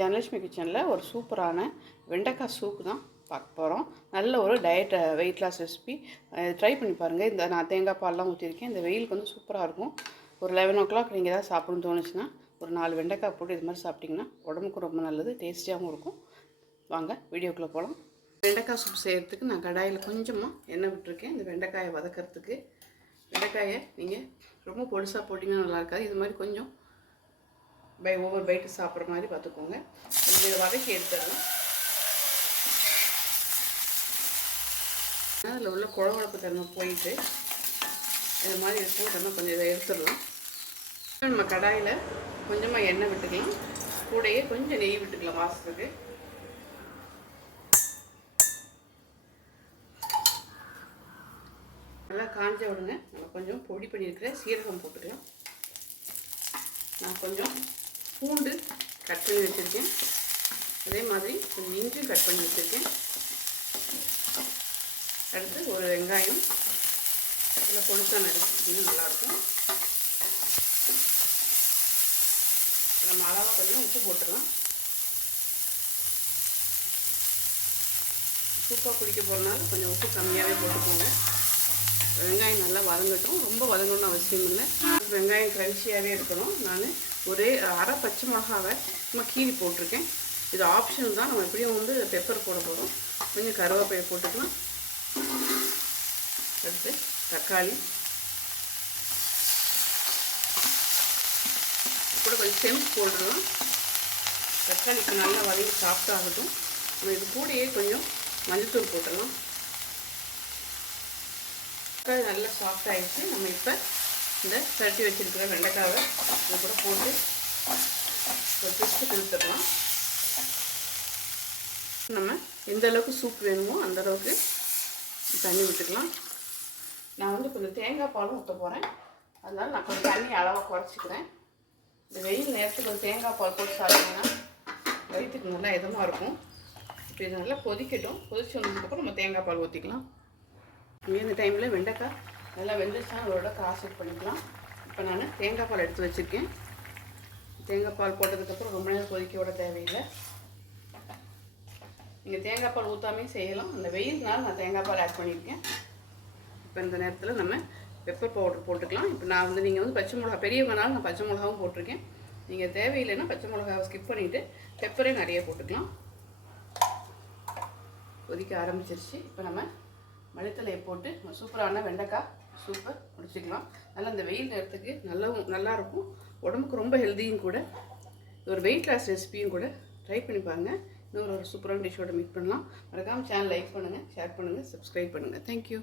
இன்றைக்கி அனலட்சுமி கிச்சனில் ஒரு சூப்பரான வெண்டைக்காய் சூப் தான் பார்க்க போகிறோம் நல்ல ஒரு diet weight loss recipe try பண்ணி பாருங்கள் இந்த நான் தேங்காய் பால்லாம் ஊற்றிருக்கேன் இந்த வெயிலுக்கு வந்து சூப்பராக இருக்கும். ஒரு லெவன் ஓ கிளாக் நீங்கள் ஏதாவது சாப்பிடணும்னு தோணுச்சுன்னா ஒரு நாலு வெண்டைக்காய் போட்டு இது மாதிரி சாப்பிட்டிங்கன்னா உடம்புக்கு ரொம்ப நல்லது டேஸ்டியாகவும் இருக்கும். வாங்க வீடியோக்குள்ளே போகலாம் வெண்டைக்காய் சூப் செய்கிறதுக்கு நான் கடாயில் கொஞ்சமாக எண்ணெய் விட்டுருக்கேன். இந்த வெண்டைக்காயை வதக்கிறதுக்கு. வெண்டைக்காயை நீங்கள் ரொம்ப பொடிசாக போட்டிங்கன்னா நல்லா இருக்காது. இது மாதிரி கொஞ்சம் பை ஒவ்வொரு பைட்டு சாப்பிட்ற மாதிரி பார்த்துக்கோங்க. இதை வதக்கி எடுத்துடலாம். அதில் உள்ள குழவழப்பு தன்மை போயிட்டு இது மாதிரி இருக்கும் தன்மை கொஞ்சம் இதை எடுத்துடலாம். நம்ம கடாயில் கொஞ்சமாக எண்ணெய் விட்டுக்கலாம். கூடையே கொஞ்சம் நெய் விட்டுக்கலாம் வாசத்துக்கு. நல்லா காஞ்ச உடனே நம்ம கொஞ்சம் பொடி பண்ணியிருக்கிற சீரகம் போட்டுக்கலாம். நான் கொஞ்சம் பூண்டு கட் பண்ணி வச்சுருக்கேன். அதே மாதிரி கொஞ்சம் இஞ்சியும் கட் பண்ணி வச்சுருக்கேன். அடுத்து ஒரு வெங்காயம். நல்லா பொழுசாக நறுக்கிட்டிங்கன்னா நல்லாயிருக்கும். நம்ம அளவாக கொஞ்சம் உப்பு போட்டுடலாம் சூப்பாக குடிக்க போகிறனால கொஞ்சம் உப்பு கம்மியாகவே போட்டுக்கோங்க. வெங்காயம் நல்லா வதங்கட்டும். ரொம்ப வதங்கணும்னு அவசியம் இல்லை. வெங்காயம் க்ரன்ச்சியாகவே இருக்கணும். நான் ஒரே அரை பச்சை மிளகாவை சும்மா கீறி போட்டிருக்கேன். இது ஆப்ஷன் தான். நம்ம எப்படியும் வந்து பெப்பர் போட போகிறோம் கொஞ்சம் கருவேப்பிலை போட்டுக்கலாம். அடுத்து தக்காளி. கூட கொஞ்சம் செம்ப் போட்டுடலாம். தக்காளி நல்லா வதங்கி சாஃப்டாகட்டும் நம்ம இது கூடயே கொஞ்சம் மஞ்சத்தூள் போட்டுடலாம். தக்காளி நல்லா சாஃப்ட் ஆகிடுச்சு நம்ம இப்போ இந்த தட்டி வச்சுருக்கிற வெண்டைக்காவை இது கூட போட்டு ஒரு பிஸ்கு கொடுத்துடலாம். நம்ம எந்த அளவுக்கு சூப் வேணுமோ அந்த அளவுக்கு தண்ணி விட்டுக்கலாம் நான் வந்து கொஞ்சம் தேங்காய் பாலும் ஊற்ற போகிறேன் அதனால் நான் கொஞ்சம் தண்ணி அளவாக குறைச்சிக்கிறேன். இந்த வெயில் நேரத்துக்கு கொஞ்சம் தேங்காய் பால் போட்டு சாப்பிட்டீங்கன்னா வயிற்றுக்கு நல்லா இதமாக இருக்கும். இப்போ இது நல்லா கொதிக்கட்டும். கொதிச்சு வந்ததுக்கப்புறம் நம்ம தேங்காய் பால் ஊற்றிக்கலாம் இந்த டைமில் வெண்டைக்காய் நல்லா வெந்துச்சுன்னா அதோட காசு பண்ணிக்கலாம். இப்போ நான் தேங்காய் பால் எடுத்து வச்சுருக்கேன். தேங்காய் பால் போட்டதுக்கப்புறம் ரொம்ப நேரம் கொதிக்க விட தேவையில்லை. நீங்கள் தேங்காய் பால் ஊற்றாமே செய்யலாம். அந்த வெயில்னால நான் தேங்காய் பால் ஆட் பண்ணியிருக்கேன் இப்போ இந்த நேரத்தில் நம்ம பெப்பர் பவுடர் போட்டுக்கலாம். இப்போ நான் வந்து நீங்கள் வந்து பச்சை மிளகா பெரியவங்கனால நான் பச்சை மிளகாவும் போட்டிருக்கேன். நீங்கள் தேவையில்லைன்னா பச்சை மிளகாவை ஸ்கிப் பண்ணிவிட்டு பெப்பரே நிறைய போட்டுக்கலாம். கொதிக்க ஆரம்பிச்சிருச்சு. இப்போ நம்ம மளித்தலையை போட்டு சூப்பரான வெண்டைக்காய் சூப்பர் முடிச்சுக்கலாம். நல்லா இந்த வெயில் நேரத்துக்கு நல்லாவும் நல்லாயிருக்கும் உடம்புக்கு ரொம்ப ஹெல்த்தியும் கூட. ஒரு வெயிட் லாஸ் ரெசிபியும் கூட. ட்ரை பண்ணி பாருங்கள் இன்னொரு ஒரு சூப்பரான டிஷ்ஷோட மீட் பண்ணலாம். மறக்காமல் சேனல் லைக் பண்ணுங்கள் ஷேர் பண்ணுங்கள் சப்ஸ்கிரைப் பண்ணுங்கள் தேங்க்யூ